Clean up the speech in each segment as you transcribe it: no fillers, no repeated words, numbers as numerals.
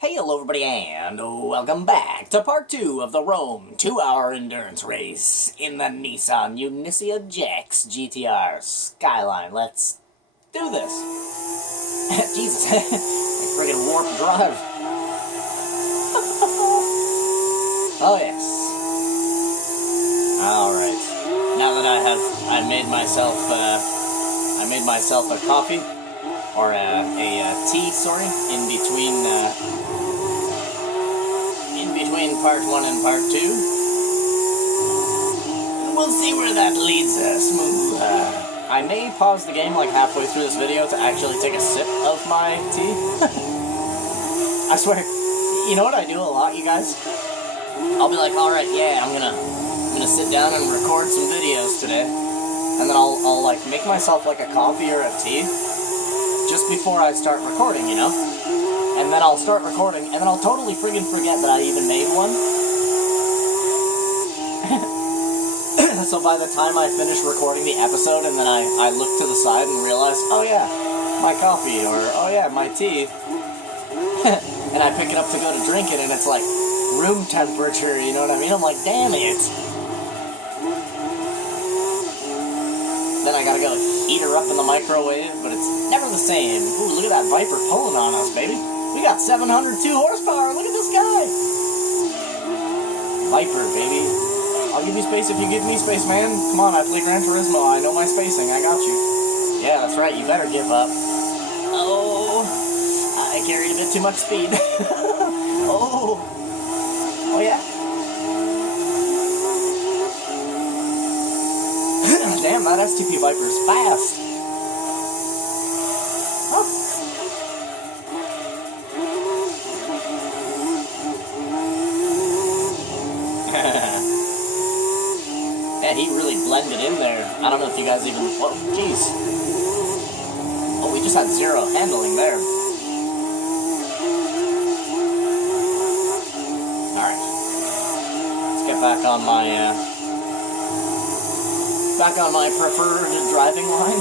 Hey, hello everybody, and welcome back to part 2 of the Rome 2-hour endurance race in the Nissan Unicia Jax GTR Skyline. Let's do this. Jesus, friggin' warp drive. Oh yes. Alright. Now that I made myself a coffee, or a tea, sorry, in between part 1 and part 2. We'll see where that leads us. I may pause the game like halfway through this video to actually take a sip of my tea. I swear, you know what I do a lot, you guys? I'll be like, alright, yeah, I'm gonna sit down and record some videos today. And then I'll like make myself like a coffee or a tea just before I start recording, you know? And then I'll start recording, and then I'll totally friggin' forget that I even made one. So by the time I finish recording the episode, and then I look to the side and realize, oh yeah, my coffee, or oh yeah, my tea. And I pick it up to go to drink it, and it's like room temperature, you know what I mean? I'm like, damn it. Then I gotta go heat her up in the microwave, but it's never the same. Ooh, look at that Viper pulling on us, baby. We got 702 horsepower, look at this guy. Viper, baby. I'll give you space if you give me space, man. Come on, I play Gran Turismo, I know my spacing, I got you. Yeah, that's right, you better give up. Oh, I carried a bit too much speed. Oh yeah. Damn, that STP Viper is fast. Huh. Yeah, he really blended in there. I don't know if you guys even... Oh, jeez. Oh, we just had zero handling there. Alright. Let's get back on my preferred driving line.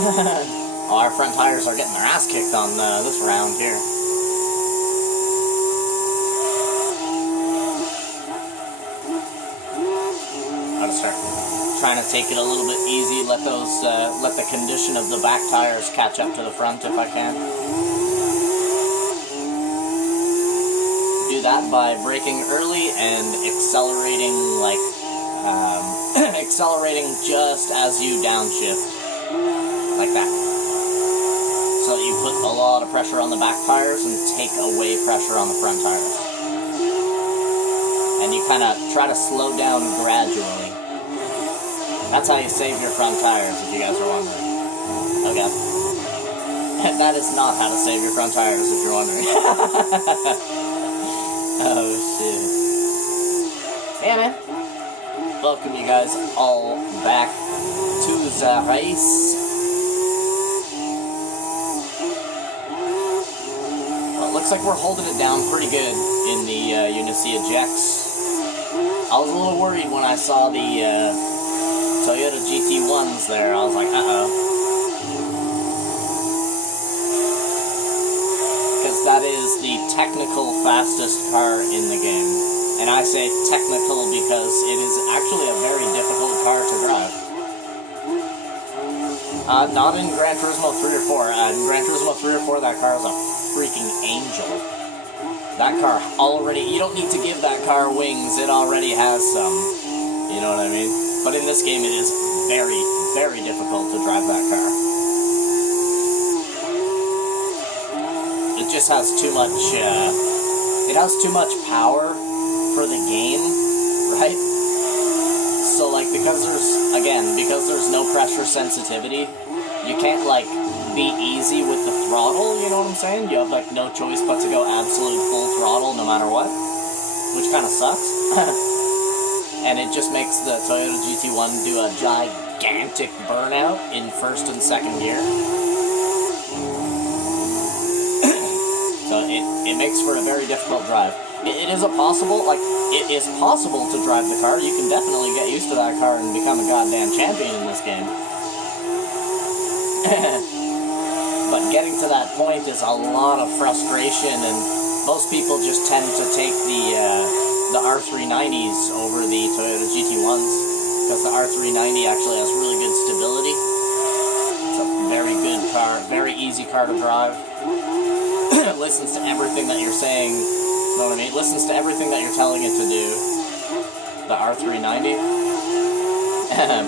Oh, our front tires are getting their ass kicked on this round here. I'll just start trying to take it a little bit easy, let the condition of the back tires catch up to the front if I can. Do that by braking early and accelerating like accelerating just as you downshift, like that. So you put a lot of pressure on the back tires and take away pressure on the front tires. And you kind of try to slow down gradually. That's how you save your front tires, if you guys are wondering. Okay. That is not how to save your front tires, if you're wondering. Oh, shit. Yeah, man. Welcome you guys all back to the race. Well, it looks like we're holding it down pretty good in the Unicia Jax. I was a little worried when I saw the Toyota GT1s there. I was like, uh-oh. Because that is the technical fastest car in the game. And I say technical because it is actually a very difficult car to drive. Not in Gran Turismo 3 or 4. In Gran Turismo 3 or 4, that car is a freaking angel. That car already... You don't need to give that car wings. It already has some. You know what I mean? But in this game, it is very, very difficult to drive that car. It just has too much... it has too much power for the game, right? So like because there's no pressure sensitivity, you can't like be easy with the throttle, you know what I'm saying? You have like no choice but to go absolute full throttle no matter what, which kind of sucks. And it just makes the Toyota GT1 do a gigantic burnout in first and second gear. So it makes for a very difficult drive. It is possible to drive the car. You can definitely get used to that car and become a goddamn champion in this game. But getting to that point is a lot of frustration and most people just tend to take the R390s over the Toyota GT1s, because the R390 actually has really good stability. It's a very good car, very easy car to drive. It listens to everything that you're saying, you know what I mean? It listens to everything that you're telling it to do. The R390.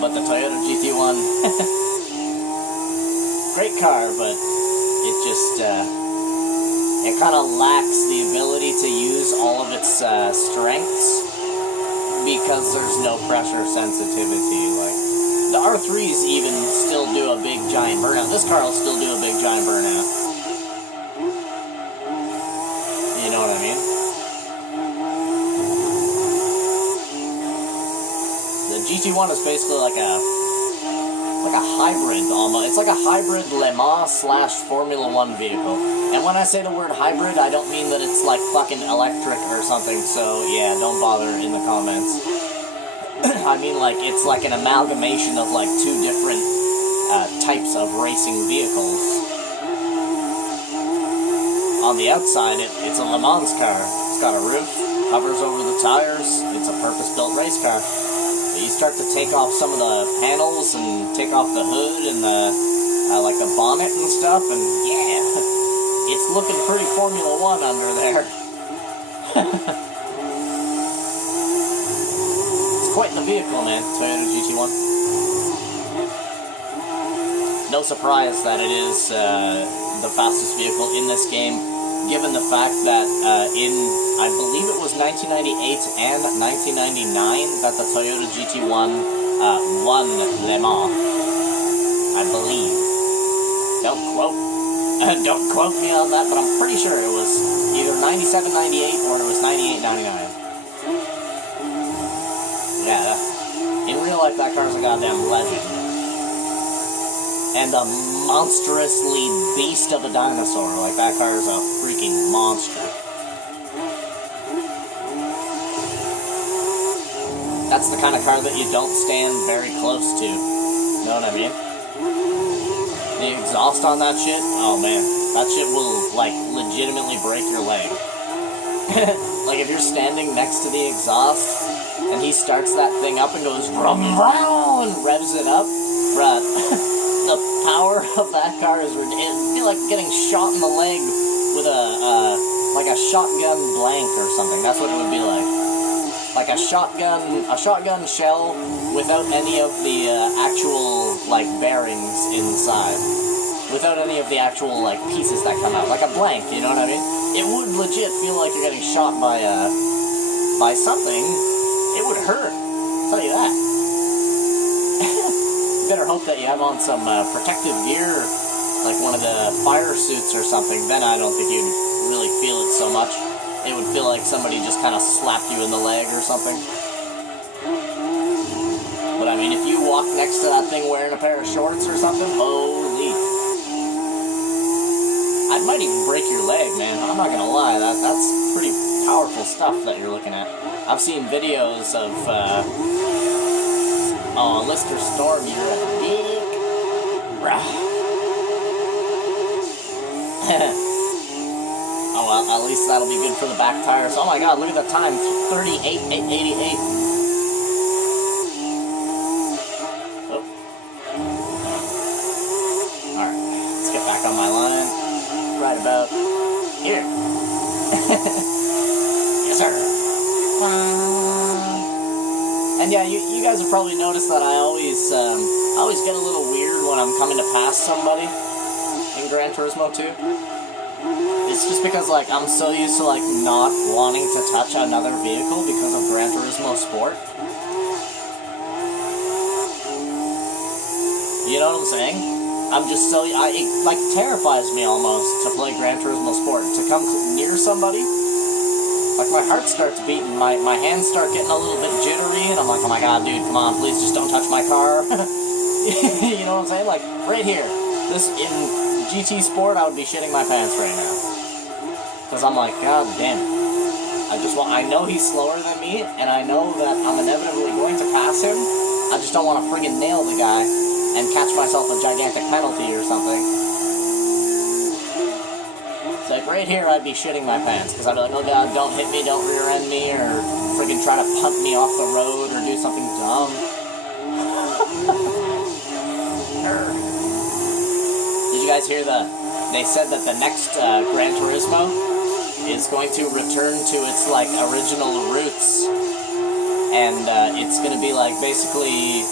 But the Toyota GT1, great car, but it just, it kind of lacks the ability to use all of its strengths, because there's no pressure sensitivity. Like, the R3s even still do a big giant burnout. This car will still do a big giant burnout. You know what I mean? The GT1 is basically like a hybrid almost. It's like a hybrid Le Mans / Formula 1 vehicle. And when I say the word hybrid, I don't mean that it's like fucking electric or something, so yeah, don't bother in the comments. I mean like, it's like an amalgamation of like two different types of racing vehicles. On the outside, it's a Le Mans car. It's got a roof, covers over the tires, it's a purpose-built race car. But you start to take off some of the panels and take off the hood and the like the bonnet and stuff, and yeah, it's looking pretty Formula 1 under there. It's quite the vehicle, man, Toyota GT1. No surprise that it is the fastest vehicle in this game, given the fact that in, I believe it was 1998 and 1999 that the Toyota GT1 won Le Mans. I believe. Don't quote me on that, but I'm pretty sure it was either 97, 98 or it was 98, 99. Yeah, in real life that car's a goddamn legend. And a monstrously beast of a dinosaur. Like, that car is a freaking monster. That's the kind of car that you don't stand very close to. You know what I mean? The exhaust on that shit, oh man. That shit will, like, legitimately break your leg. Like, if you're standing next to the exhaust, and he starts that thing up and goes vroom vroom and revs it up, bruh. The power of that car is ridiculous. It'd be like getting shot in the leg with like a shotgun blank or something. That's what it would be like. Like a shotgun shell without any of the actual, like, bearings inside. Without any of the actual, like, pieces that come out. Like a blank, you know what I mean? It would legit feel like you're getting shot by something. It would hurt. I'll tell you that. Better hope that you have on some protective gear, like one of the fire suits or something. Then I don't think you'd really feel it so much. It would feel like somebody just kind of slapped you in the leg or something. But I mean, if you walk next to that thing wearing a pair of shorts or something, holy. I might even break your leg, man. I'm not gonna lie, that's pretty powerful stuff that you're looking at. I've seen videos of, oh, Lister Storm, you're a dick. Oh well, at least that'll be good for the back tires. Oh my god, look at the time, 38:88. Oh. Alright, let's get back on my line. Right about here. Yes, sir. And yeah, you guys have probably noticed that I always get a little weird when I'm coming to pass somebody in Gran Turismo 2. It's just because, like, I'm so used to, like, not wanting to touch another vehicle because of Gran Turismo Sport. You know what I'm saying? I'm just so, it, like, terrifies me almost to play Gran Turismo Sport. To come near somebody, like, my heart starts beating, my hands start getting a little bit jittery, and I'm like, oh my god, dude, come on, please just don't touch my car. You know what I'm saying? Like, right here. This, in GT Sport, I would be shitting my pants right now. Because I'm like, god damn it. I know he's slower than me, and I know that I'm inevitably going to pass him. I just don't want to friggin' nail the guy and catch myself a gigantic penalty or something. It's like, right here I'd be shitting my pants, because I'd be like, oh god, don't hit me, don't rear end me, or friggin' try to punt me off the road, or do something dumb. Did you guys hear they said that the next Gran Turismo is going to return to its, like, original roots, and it's gonna be like, basically,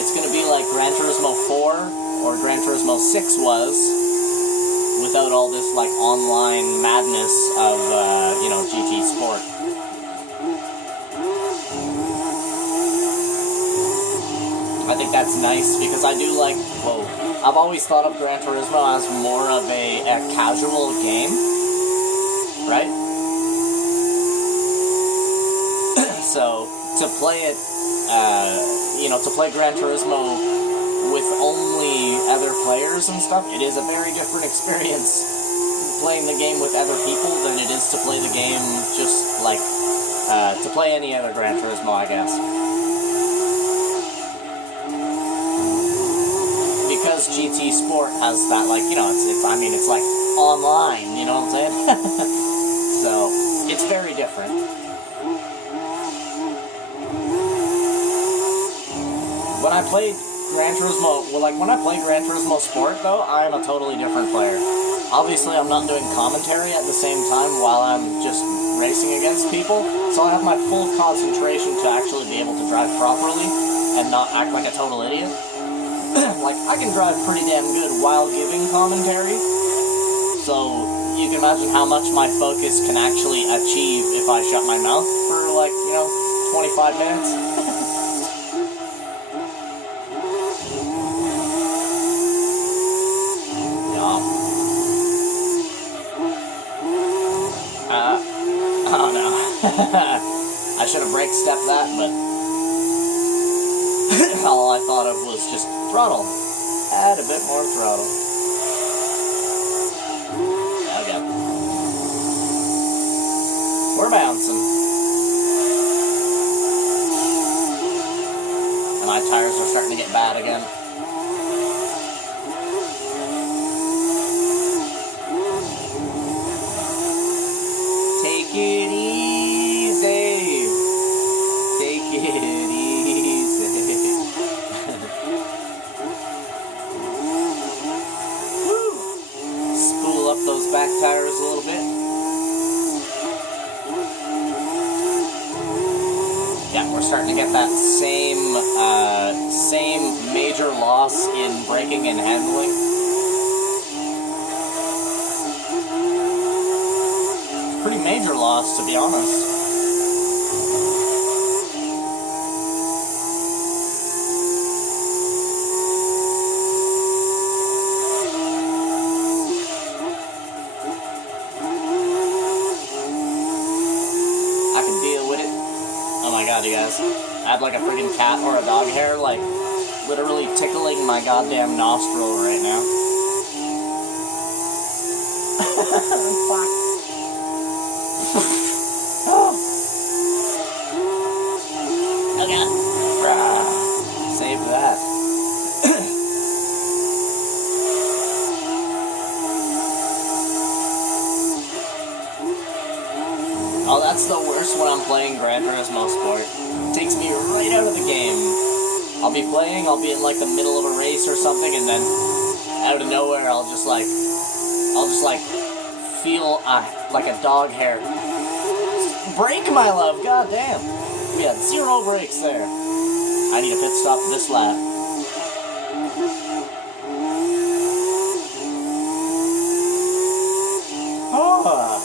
it's gonna be like Gran Turismo 4 or Gran Turismo 6 was, without all this, like, online madness of, you know, GT Sport. I think that's nice, because I do like, whoa, I've always thought of Gran Turismo as more of a casual game, right? So, to play it, you know, to play Gran Turismo with only other players and stuff, it is a very different experience playing the game with other people than it is to play the game just like, to play any other Gran Turismo, I guess. Because GT Sport has that, like, you know, I mean, it's like online, you know what I'm saying? So, it's very different. When I played Gran Turismo, well, like, when I play Gran Turismo Sport, though, I'm a totally different player. Obviously, I'm not doing commentary at the same time while I'm just racing against people, so I have my full concentration to actually be able to drive properly and not act like a total idiot. Like, I can drive pretty damn good while giving commentary, so you can imagine how much my focus can actually achieve if I shut my mouth for, like, you know, 25 minutes. Oh no. I should have brake stepped that, but all I thought of was just throttle. Add a bit more throttle. Okay. We're bouncing. And my tires are starting to get bad again. Take it easy. Take it easy. Woo. Spool up those back tires a little bit. Yeah, we're starting to get that same major loss in braking and handling. Pretty major loss, to be honest. I can deal with it. Oh my god, you guys. I have like a freaking cat or a dog hair, like, literally tickling my goddamn nostril right now. Fuck. Oh god. Save that. Oh, that's the worst when I'm playing Gran Turismo Sport. It takes me right out of the game. I'll be playing, I'll be in like the middle of a race or something, and then out of nowhere I'll just feel like a dog hair. Brake, my love, god damn. We had 0 brakes there. I need a pit stop this lap. Oh.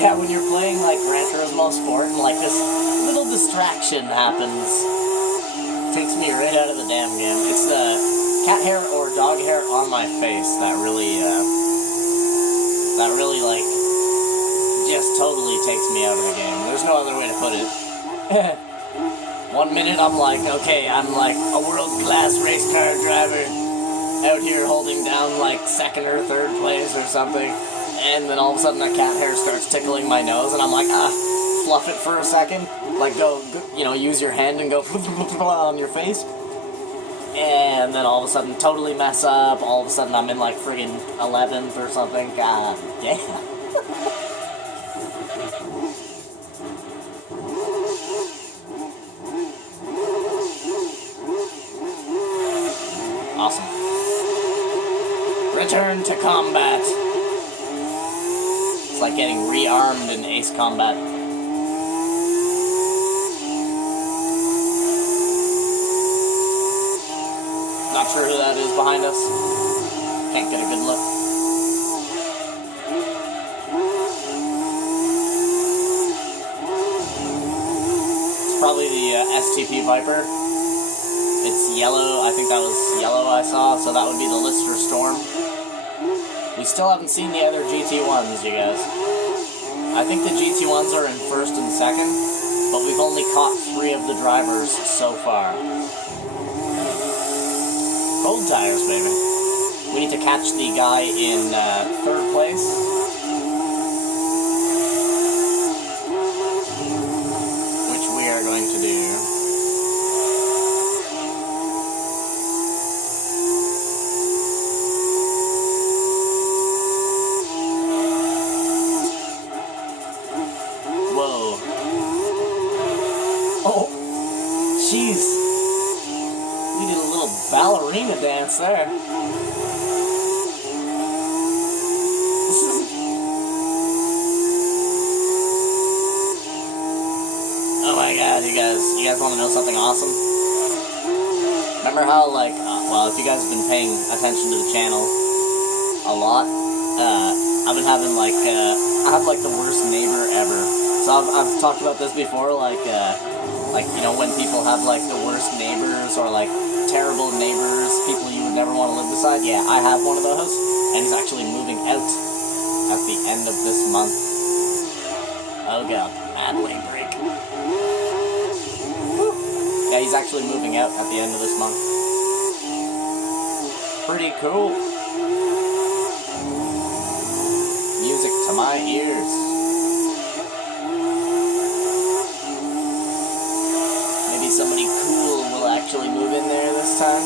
Yeah, when you're playing like Gran Turismo Sport and like this little distraction happens, takes me right out of the damn game. It's the cat hair or dog hair on my face that really like just totally takes me out of the game. There's no other way to put it. 1 minute I'm like, okay, I'm like a world-class race car driver out here holding down like 2nd or 3rd place or something, and then all of a sudden the cat hair starts tickling my nose, and I'm like, fluff it for a second, like go, you know, use your hand and go on your face, and then all of a sudden totally mess up. All of a sudden I'm in like friggin' 11th or something. God damn. Awesome. Return to combat. It's like getting rearmed in Ace Combat. Not sure who that is behind us. Can't get a good look. It's probably the STP Viper. It's yellow. I think that was yellow I saw, so that would be the Lister Storm. We still haven't seen the other GT1s, you guys. I think the GT1s are in first and second, but we've only caught 3 of the drivers so far. Gold tires, baby. We need to catch the guy in 3rd place. Which we are going to do. Whoa. Oh, jeez. We did a little ballerina dance there. Oh my god, you guys want to know something awesome? Remember how, like, well, if you guys have been paying attention to the channel a lot, I've been having, like, I have, like, the worst neighbor ever. So I've talked about this before, like, you know, when people have, like, the worst neighbors, or, like, terrible neighbors, people you would never want to live beside. Yeah, I have one of those, and he's actually moving out at the end of this month. Oh god, mad lane break. Woo. Yeah, he's actually moving out at the end of this month. Pretty cool. Music to my ears. Maybe somebody cool will actually move in there this time.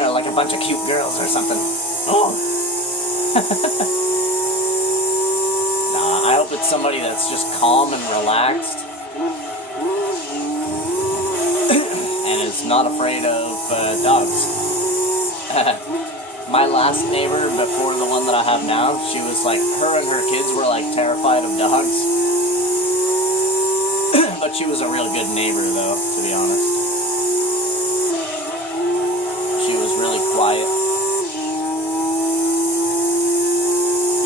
Or like a bunch of cute girls or something. Oh! Nah, I hope it's somebody that's just calm and relaxed. And is not afraid of dogs. My last neighbor, before the one that I have now, she was like, her and her kids were like terrified of dogs. But she was a real good neighbor though, to be honest. She was really quiet.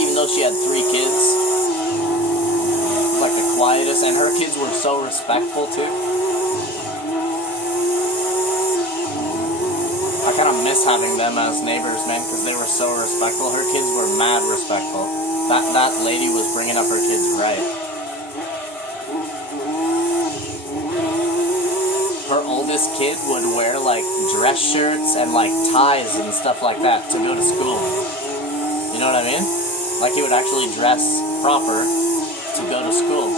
Even though she had 3 kids, it was like the quietest, and her kids were so respectful too. I kind of miss having them as neighbors, man, because they were so respectful. Her kids were mad respectful. That lady was bringing up her kids right. Her oldest kid would wear, like, dress shirts and, like, ties and stuff like that to go to school. You know what I mean? Like, he would actually dress proper to go to school.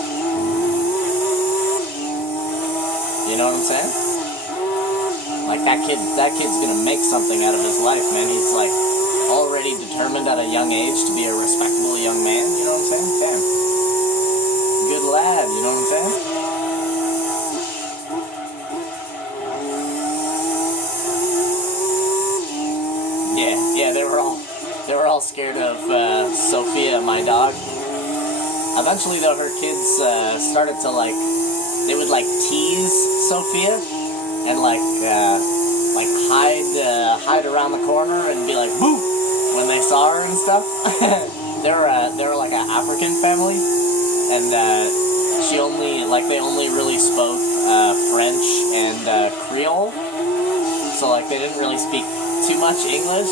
You know what I'm saying? Like, that kid's gonna make something out of his life, man. He's, like, already determined at a young age to be a respectable young man, you know what I'm saying? Damn. Good lad, you know what I'm saying? Yeah, they were all scared of Sophia, my dog. Eventually, though, her kids started to, like, they would, like, tease Sophia and, like hide around the corner and be like, boo, when they saw her and stuff. they were like an African family, and they only really spoke French and Creole, so, like, they didn't really speak too much English.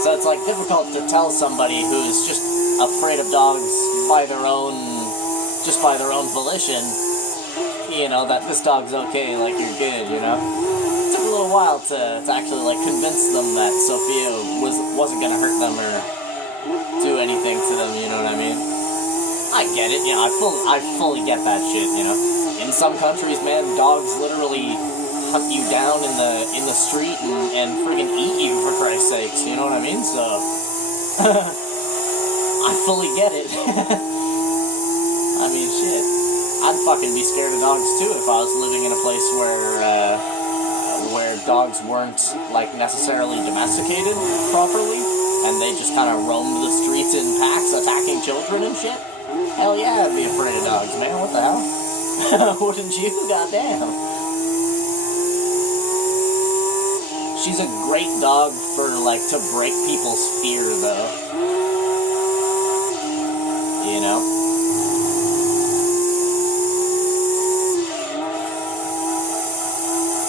So it's, like, difficult to tell somebody who's just afraid of dogs by their own volition, you know, that this dog's okay, like, you're good, you know? It took a little while to actually, like, convince them that Sophia wasn't gonna hurt them or do anything to them, you know what I mean? I get it, you know, I fully get that shit, you know? in some countries, man, dogs literally hunt you down in the street and friggin' eat you, for Christ's sakes, you know what I mean? So, I fully get it. I mean, shit. I'd fucking be scared of dogs too if I was living in a place where dogs weren't, like, necessarily domesticated properly, and they just kind of roamed the streets in packs attacking children and shit. Hell yeah, I'd be afraid of dogs, man. What the hell? Wouldn't you? Goddamn. She's a great dog for, like, to break people's fear, though. You know?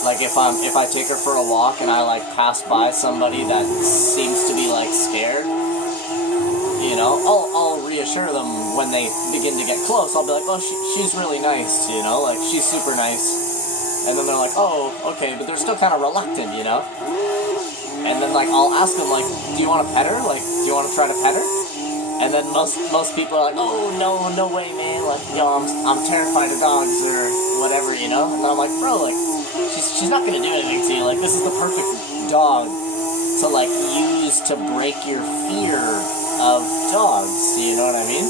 Like, if I take her for a walk and I, like, pass by somebody that seems to be, like, scared, you know, I'll reassure them when they begin to get close. I'll be like, oh, she's really nice, you know, like, she's super nice. And then they're like, oh, okay, but they're still kind of reluctant, you know? And then, like, I'll ask them, like, do you want to pet her? Like, do you want to try to pet her? And then most people are like, oh, no way, man. Like, yo, I'm terrified of dogs or whatever, you know? And I'm like, bro, like, she's not going to do anything to you. Like, this is the perfect dog to, like, use to break your fear of dogs. You know what I mean?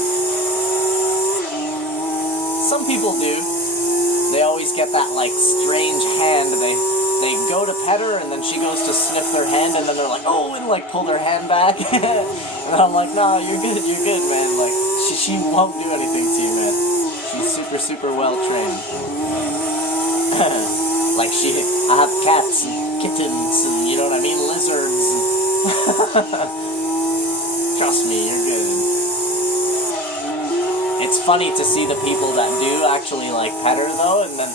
Some people do. They always get that, like, strange hand. They go to pet her, and then she goes to sniff their hand, and then they're like, oh, and, like, pull their hand back. And I'm like, nah, you're good, man. Like, she won't do anything to you, man. She's super, super well trained. Like, I have cats and kittens, and, you know what I mean, lizards. Trust me, you're good. It's funny to see the people that do actually, like, pet her, though, and then,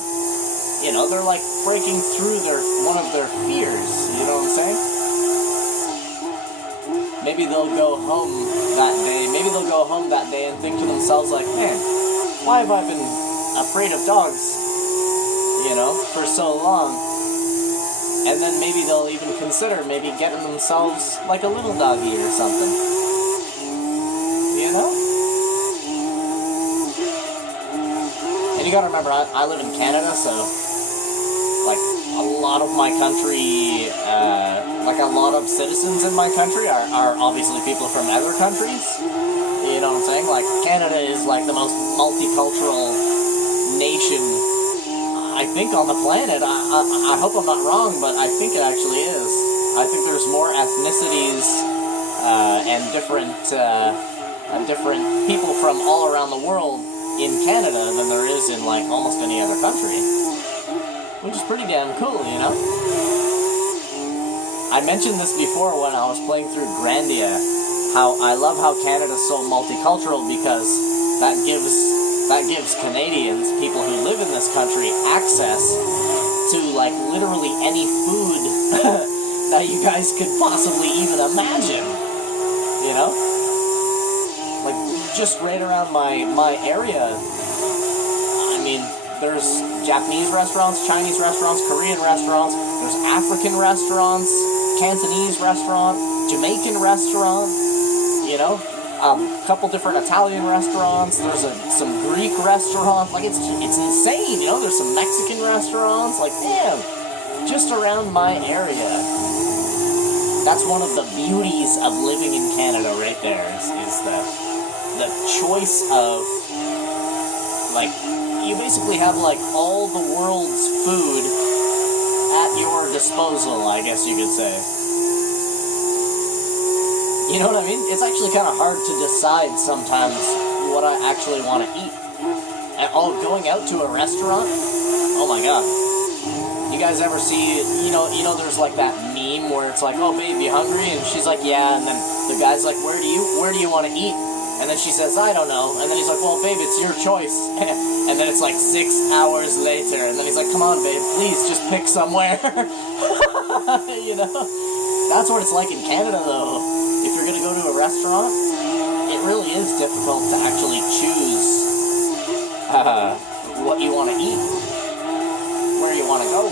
you know, they're, like, breaking through one of their fears, you know what I'm saying? Maybe they'll go home that day and think to themselves, like, man, why have I been afraid of dogs, you know, for so long? And then maybe they'll even consider maybe getting themselves, like, a little doggy or something, you know? And you gotta remember, I live in Canada, so, like, a lot of my country, like, a lot of citizens in my country are obviously people from other countries, you know what I'm saying? Like, Canada is, like, the most multicultural nation, I think, on the planet. I hope I'm not wrong, but I think it actually is. I think there's more ethnicities, and different people from all around the world in Canada than there is in, like, almost any other country. Which is pretty damn cool, you know? I mentioned this before when I was playing through Grandia, how I love how Canada's so multicultural, because that gives Canadians, people who live in this country, access to, like, literally any food that you guys could possibly even imagine, you know? Like, just right around my area, I mean, there's Japanese restaurants, Chinese restaurants, Korean restaurants, there's African restaurants, Cantonese restaurant, Jamaican restaurant, you know, a couple different Italian restaurants, there's some Greek restaurants, like, it's insane, you know, there's some Mexican restaurants, like, damn, just around my area. That's one of the beauties of living in Canada right there, is the choice of, like, you basically have, like, all the world's food at your disposal, I guess you could say. You know what I mean? It's actually kind of hard to decide sometimes what I actually want to eat. And, going out to a restaurant? Oh my god. You guys ever see, you know, there's, like, that meme where it's like, oh, babe, you hungry? And she's like, yeah, and then the guy's like, where do you want to eat? And then she says, I don't know. And then he's like, well, babe, it's your choice. And then it's like 6 hours later. And then he's like, come on, babe, please just pick somewhere. You know? That's what it's like in Canada, though. If you're going to go to a restaurant, it really is difficult to actually choose what you want to eat, where you want to go.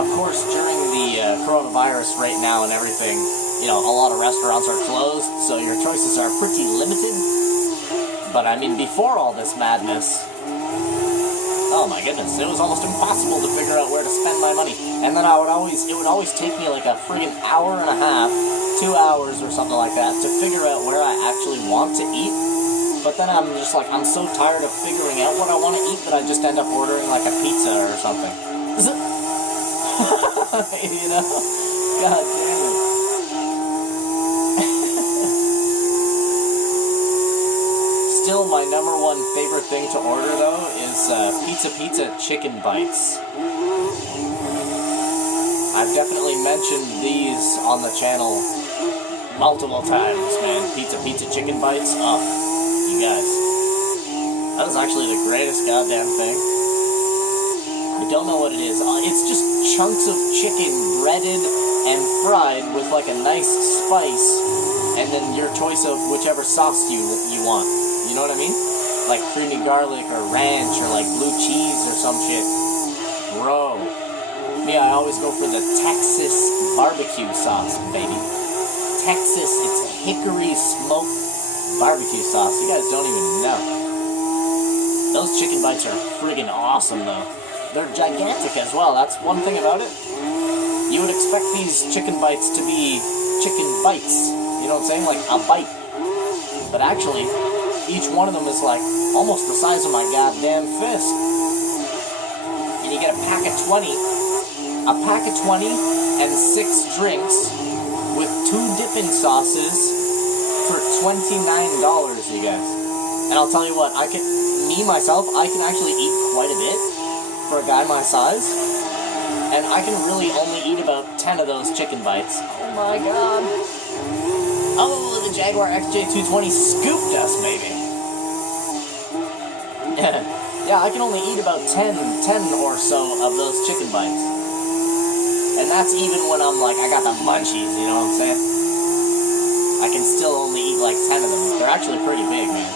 Of course, during the coronavirus right now and everything, you know, a lot of restaurants are closed, so your choices are pretty limited. But I mean, before all this madness, oh my goodness, it was almost impossible to figure out where to spend my money. And then it would always take me like a friggin' hour and a half, 2 hours or something like that, to figure out where I actually want to eat. But then I'm just like, I'm so tired of figuring out what I want to eat that I just end up ordering like a pizza or something. You know? God damn it. Still, my number one favorite thing to order, though, is Pizza Chicken Bites. I've definitely mentioned these on the channel multiple times, man. Pizza Chicken Bites. Oh, you guys. That is actually the greatest goddamn thing. I don't know what it is. It's just chunks of chicken breaded and fried with like a nice spice, and then your choice of whichever sauce you want. You know what I mean? Like creamy garlic or ranch or like blue cheese or some shit. Bro. Me, I always go for the Texas barbecue sauce, baby. Texas, it's hickory smoked barbecue sauce. You guys don't even know. Those chicken bites are friggin' awesome, though. They're gigantic as well. That's one thing about it. You would expect these chicken bites to be chicken bites. You know what I'm saying? Like a bite. But actually, each one of them is like almost the size of my goddamn fist. And you get a pack of 20. A pack of 20 and 6 drinks with 2 dipping sauces for $29, you guys. And I'll tell you what, I can actually eat quite a bit for a guy my size. And I can really only eat about 10 of those chicken bites. Oh my god. Oh, the Jaguar XJ220 scooped us, baby. Yeah, I can only eat about 10 or so of those chicken bites. And that's even when I'm like, I got the munchies, you know what I'm saying? I can still only eat like 10 of them. They're actually pretty big, man.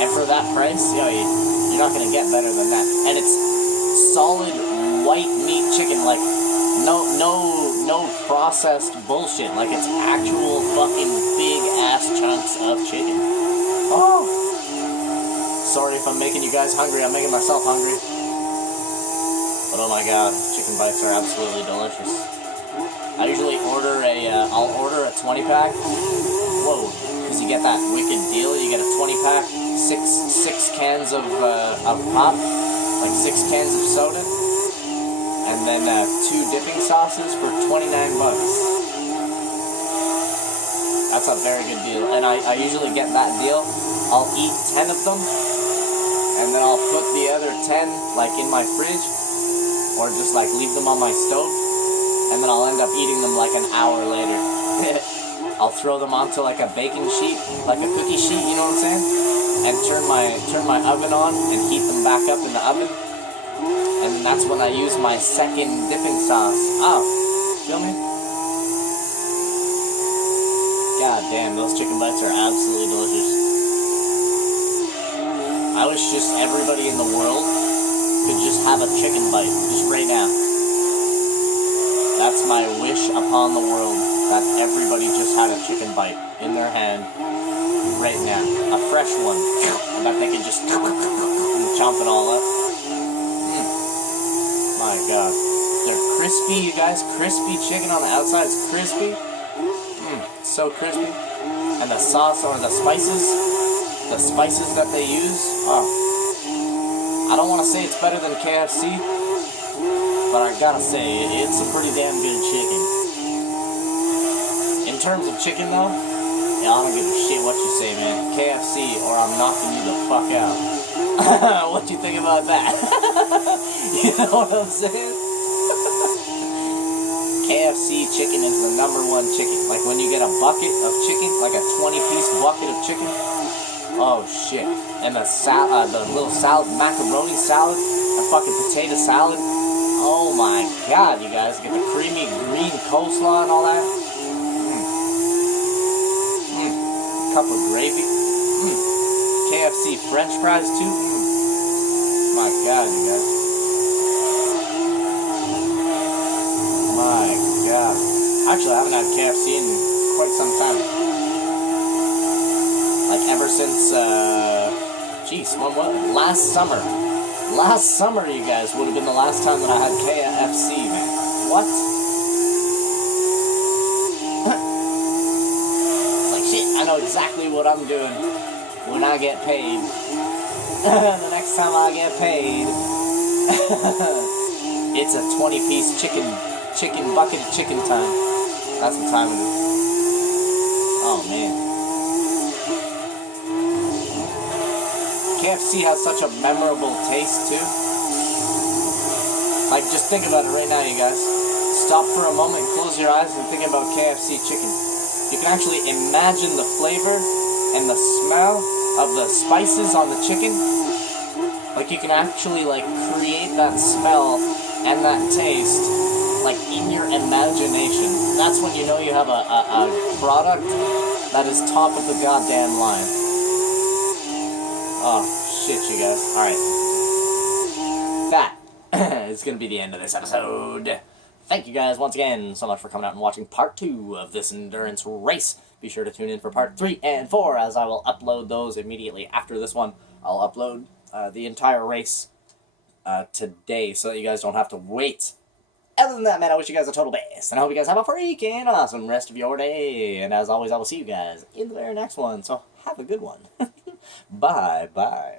And for that price, you're not going to get better than that. And it's solid white meat chicken, like no processed bullshit. Like it's actual fucking big ass chunks of chicken. Oh! Sorry if I'm making you guys hungry. I'm making myself hungry. But oh my god, chicken bites are absolutely delicious. I usually order I'll order a 20-pack. Whoa, because you get that wicked deal. You get a 20-pack, six cans of pop, like 6 cans of soda, and then 2 dipping sauces for $29. That's a very good deal. And I usually get that deal. I'll eat 10 of them, and then I'll put the other 10 like in my fridge, or just like leave them on my stove, and then I'll end up eating them like an hour later. I'll throw them onto like a baking sheet, like a cookie sheet, you know what I'm saying? And turn my oven on and heat them back up in the oven. And that's when I use my second dipping sauce. Oh, feel me? God damn, those chicken bites are absolutely delicious. I wish just everybody in the world could just have a chicken bite, just right now. That's my wish upon the world, that everybody just had a chicken bite in their hand right now. A fresh one, that they could just chomp it all up. My god. They're crispy, you guys. Crispy chicken on the outside is crispy. So crispy. And the sauce or the spices that they use, oh. I don't want to say it's better than KFC, but I gotta say, it's a pretty damn good chicken. In terms of chicken, though, yeah, I don't give a shit what you say, man. KFC, or I'm knocking you the fuck out. What you think about that? You know what I'm saying? KFC chicken is the #1 chicken. Like when you get a bucket of chicken, like a 20-piece bucket of chicken. Oh shit. And the little salad, macaroni salad, the fucking potato salad. Oh my god, you guys. Get the creamy green coleslaw and all that. Cup of gravy. KFC french fries too. My god, you guys. My god. Actually, I haven't had KFC in quite some time. Like ever since, last summer. Last summer, you guys, would have been the last time that I had KFC, man. What? It's like, shit, I know exactly what I'm doing when I get paid. The next time I get paid, it's a 20-piece chicken bucket chicken time. That's what time it is. Oh, man. KFC has such a memorable taste, too. Like, just think about it right now, you guys. Stop for a moment, close your eyes, and think about KFC chicken. You can actually imagine the flavor and the smell of the spices on the chicken. Like, you can actually, like, create that smell and that taste, like, in your imagination. That's when you know you have a product that is top of the goddamn line. Oh, shit, you guys. Alright. That is going to be the end of this episode. Thank you guys once again so much for coming out and watching part 2 of this endurance race. Be sure to tune in for part 3 and 4, as I will upload those immediately after this one. I'll upload the entire race today so that you guys don't have to wait. Other than that, man, I wish you guys a total best, and I hope you guys have a freaking awesome rest of your day. And as always, I will see you guys in the very next one, so have a good one. Bye-bye.